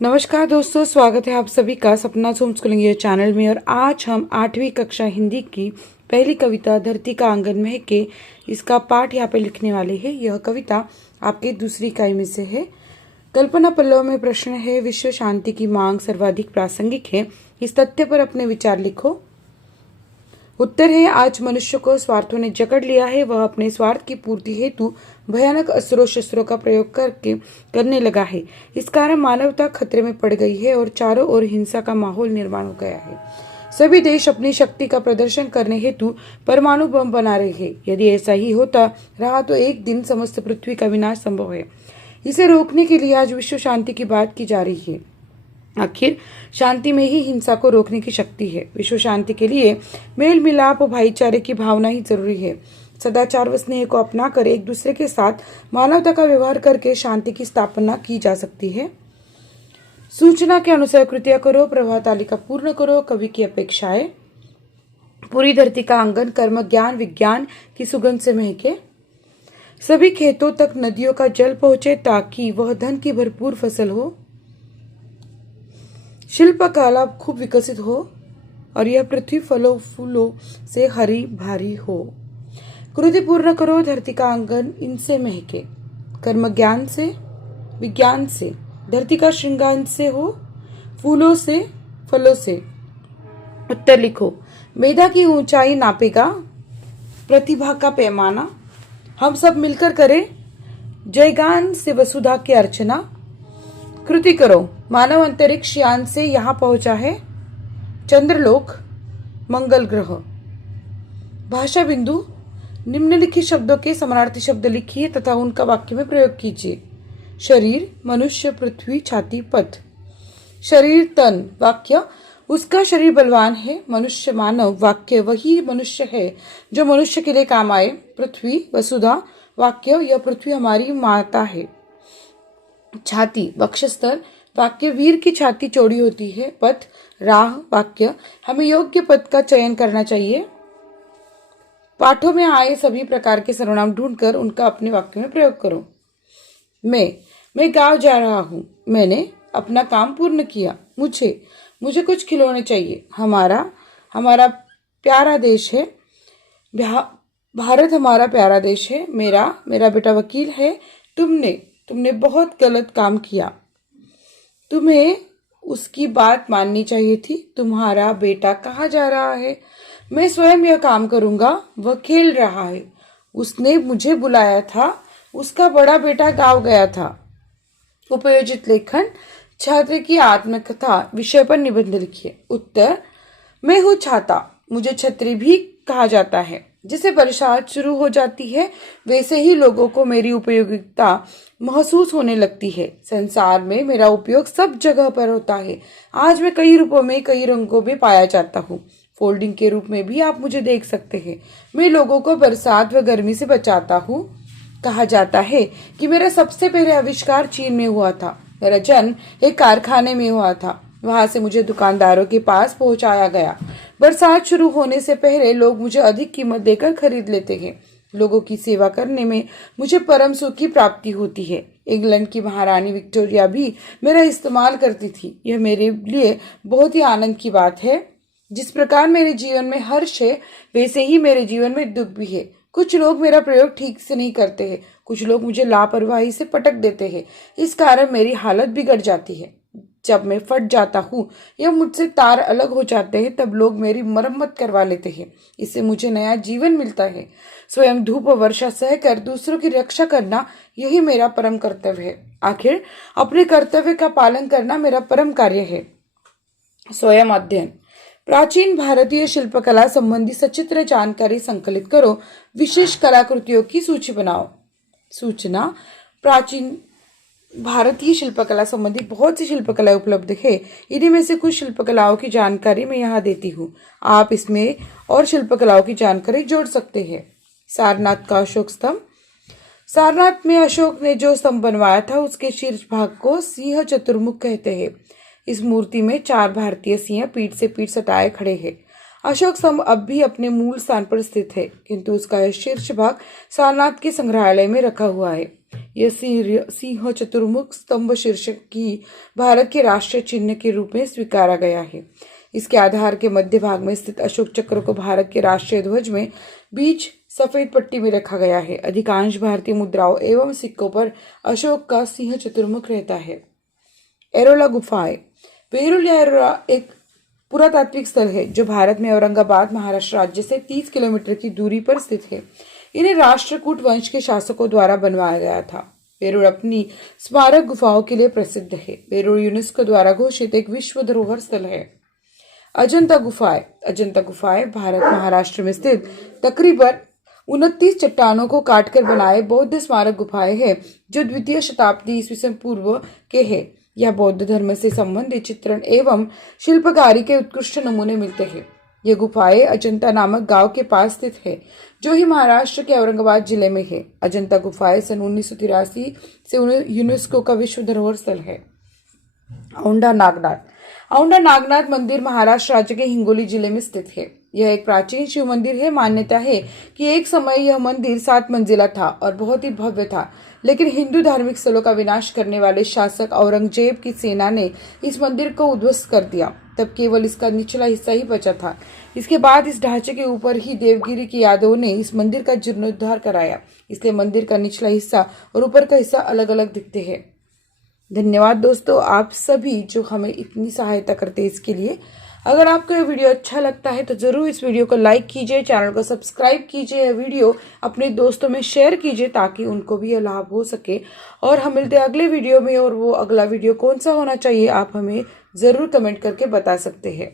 नमस्कार दोस्तों, स्वागत है आप सभी का सपना होम स्कूलिंग ये चैनल में। और आज हम 8वीं कक्षा हिंदी की पहली कविता धरती का आंगन महके इसका पाठ यहाँ पे लिखने वाले हैं। यह कविता आपके दूसरी इकाई में से है। कल्पना पल्लव में प्रश्न है, विश्व शांति की मांग सर्वाधिक प्रासंगिक है, इस तथ्य पर अपने विचार लिखो। उत्तर है, आज मनुष्य को स्वार्थों ने जकड़ लिया है। वह अपने स्वार्थ की पूर्ति हेतु भयानक अस्त्रों शस्त्रों का प्रयोग करने लगा है। इस कारण मानवता खतरे में पड़ गई है और चारों ओर हिंसा का माहौल निर्माण हो गया है। सभी देश अपनी शक्ति का प्रदर्शन करने हेतु परमाणु बम बना रहे हैं। यदि ऐसा ही होता रहा तो एक दिन समस्त पृथ्वी का विनाश संभव है। इसे रोकने के लिए आज विश्व शांति की बात की जा रही है। आखिर शांति में ही हिंसा को रोकने की शक्ति है। विश्व शांति के लिए मेल मिलाप और भाईचारे की भावना ही जरूरी है। सदाचार व स्नेह को अपनाकर एक दूसरे के साथ मानवता का व्यवहार करके शांति की स्थापना की जा सकती है। सूचना के अनुसार कृतियां करो, प्रवाह तालिका पूर्ण करो, कवि की अपेक्षाएं। पूरी धरती का आंगन कर्म ज्ञान विज्ञान की सुगंध से महके। सभी खेतों तक नदियों का जल पहुंचे ताकि वह धन की भरपूर फसल हो। शिल्प कला खूब विकसित हो और यह पृथ्वी फलों फूलों से हरी भारी हो। कृति पूर्ण करो, धरती का आंगन इनसे महके। कर्म ज्ञान से विज्ञान से धरती का श्रृंगार से हो, फूलों से फलों से। उत्तर लिखो। मेधा की ऊंचाई नापेगा प्रतिभा का पैमाना। हम सब मिलकर करें जयगान से वसुधा की अर्चना। कृति करो। मानव अंतरिक्ष यान से यहाँ पहुंचा है, चंद्रलोक मंगल ग्रह। भाषा बिंदु। निम्नलिखित शब्दों के समानार्थी शब्द लिखिए तथा उनका वाक्य में प्रयोग कीजिए। शरीर मनुष्य, पृथ्वी, छाती, पथ। शरीर तन। वाक्य, उसका शरीर बलवान है। मनुष्य मानव। वाक्य, वही मनुष्य है जो मनुष्य के लिए काम आए। पृथ्वी वसुधा। वाक्य, यह पृथ्वी हमारी माता है। छाती वक्षस्थल। वाक्य, वीर की छाती चौड़ी होती है। पथ राह। वाक्य, हमें योग्य पथ का चयन करना चाहिए। पाठों में आए सभी प्रकार के सर्वनाम ढूंढकर उनका अपने वाक्य में प्रयोग करो। मैं गांव जा रहा हूं। मैंने अपना काम पूर्ण किया। मुझे कुछ खिलौने चाहिए। हमारा प्यारा देश है। भारत हमारा प्यारा देश है। मेरा बेटा वकील है। तुमने बहुत गलत काम किया। तुम्हें उसकी बात माननी चाहिए थी। तुम्हारा बेटा कहाँ जा रहा है? मैं स्वयं यह काम करूंगा। वह खेल रहा है। उसने मुझे बुलाया था। उसका बड़ा बेटा गाँव गया था। उपयोजित लेखन। छात्र की आत्मकथा विषय पर निबंध लिखिए। उत्तर, मैं हूँ छाता। मुझे छतरी भी कहा जाता है। जैसे बरसात शुरू हो जाती है वैसे ही लोगों को मेरी उपयोगिता महसूस होने लगती है। संसार में मेरा उपयोग सब जगह पर होता है। आज मैं कई रूपों में कई रंगों में पाया जाता हूँ। फोल्डिंग के रूप में भी आप मुझे देख सकते हैं। मैं लोगों को बरसात व गर्मी से बचाता हूँ। कहा जाता है कि मेरा सबसे पहले आविष्कार चीन में हुआ था। मेरा जन्म एक कारखाने में हुआ था। वहां से मुझे दुकानदारों के पास पहुंचाया गया। बरसात शुरू होने से पहले लोग मुझे अधिक कीमत देकर खरीद लेते हैं। लोगों की सेवा करने में मुझे परम सुख की प्राप्ति होती है। इंग्लैंड की महारानी विक्टोरिया भी मेरा इस्तेमाल करती थी। यह मेरे लिए बहुत ही आनंद की बात है। जिस प्रकार मेरे जीवन में हर्ष है वैसे ही मेरे जीवन में दुख भी है। कुछ लोग मेरा प्रयोग ठीक से नहीं करते हैं। कुछ लोग मुझे लापरवाही से पटक देते हैं। इस कारण मेरी हालत बिगड़ जाती है। जब मैं फट जाता हूँ या मुझसे तार अलग हो जाते हैं तब लोग मेरी मरम्मत करवा लेते हैं। इससे मुझे नया जीवन मिलता है। स्वयं धूप और वर्षा सहकर दूसरों की रक्षा करना यही मेरा परम कर्तव्य है। आखिर अपने कर्तव्य का पालन करना मेरा परम कार्य है। स्वयं अध्ययन। प्राचीन भारतीय शिल्पकला संबंधी सचित्र जानकारी संकलित करो। विशेष कलाकृतियों की सूची बनाओ। सूचना। प्राचीन भारतीय शिल्पकला संबंधी बहुत सी शिल्पकलाएं उपलब्ध है। इन्हीं में से कुछ शिल्पकलाओं की जानकारी मैं यहाँ देती हूँ। आप इसमें और शिल्पकलाओं की जानकारी जोड़ सकते हैं। सारनाथ का अशोक स्तंभ। सारनाथ में अशोक ने जो स्तंभ बनवाया था उसके शीर्ष भाग को सिंह चतुर्मुख कहते हैं। इस मूर्ति में 4 भारतीय सिंह पीठ से पीठ सटाए खड़े हैं। अशोक स्तंभ अब भी अपने मूल स्थान पर स्थित है, किंतु उसका शीर्ष भाग सारनाथ के संग्रहालय में रखा हुआ है। यह सिंह चतुर्मुख स्तंभ शीर्षक की भारत के राष्ट्रीय चिन्ह के रूप में स्वीकारा गया है। इसके आधार के मध्य भाग में स्थित अशोक चक्र को भारत के राष्ट्रीय ध्वज में बीच सफेद पट्टी में रखा गया है। अधिकांश भारतीय मुद्राओं एवं सिक्कों पर अशोक का सिंह चतुर्मुख रहता है। एरोला गुफाएं। वेरुल या एरोला एक पुरातात्विक स्थल है जो भारत में औरंगाबाद महाराष्ट्र राज्य से 30 किलोमीटर की दूरी पर स्थित है। इन्हें राष्ट्रकूट वंश के शासकों द्वारा बनवाया गया था। वेरुल अपनी स्मारक गुफाओं के लिए प्रसिद्ध है। वेरुल यूनेस्को द्वारा घोषित एक विश्व धरोहर स्थल है। अजंता गुफाएं। अजंता गुफाएं भारत महाराष्ट्र में स्थित तकरीबन 29 चट्टानों को काटकर बनाए बौद्ध स्मारक गुफाएं हैं जो द्वितीय शताब्दी ईस्वी पूर्व के हैं। यह बौद्ध धर्म से संबंधित चित्रण एवं शिल्पकारी के उत्कृष्ट नमूने मिलते हैं। ये गुफाएं अजंता नामक गांव के पास स्थित है जो ही महाराष्ट्र के औरंगाबाद जिले में है। अजंता गुफाएं सन 1983 से यूनेस्को का विश्व धरोहर स्थल है। औंढा नागनाथ। औंढा नागनाथ मंदिर महाराष्ट्र राज्य के हिंगोली जिले में स्थित है। यह एक प्राचीन शिव मंदिर है। मान्यता है कि एक समय यह मंदिर 7 मंजिला था और बहुत ही भव्य था, लेकिन हिंदू धार्मिक स्थलों का विनाश करने वाले शासक औरंगजेब की सेना ने इस मंदिर को उद्ध्वस्त कर दिया। तब केवल इसका निचला हिस्सा ही बचा था। इसके बाद इस ढांचे के ऊपर ही देवगिरी के यादवों ने इस मंदिर का जीर्णोद्धार कराया, इसलिए मंदिर का निचला हिस्सा और ऊपर का हिस्सा अलग अलग दिखते हैं। धन्यवाद दोस्तों, आप सभी जो हमें इतनी सहायता करते हैं इसके लिए। अगर आपको यह वीडियो अच्छा लगता है तो जरूर इस वीडियो को लाइक कीजिए, चैनल को सब्सक्राइब कीजिए, यह वीडियो अपने दोस्तों में शेयर कीजिए ताकि उनको भी यह लाभ हो सके। और हम मिलते हैं अगले वीडियो में, और वो अगला वीडियो कौन सा होना चाहिए आप हमें जरूर कमेंट करके बता सकते हैं।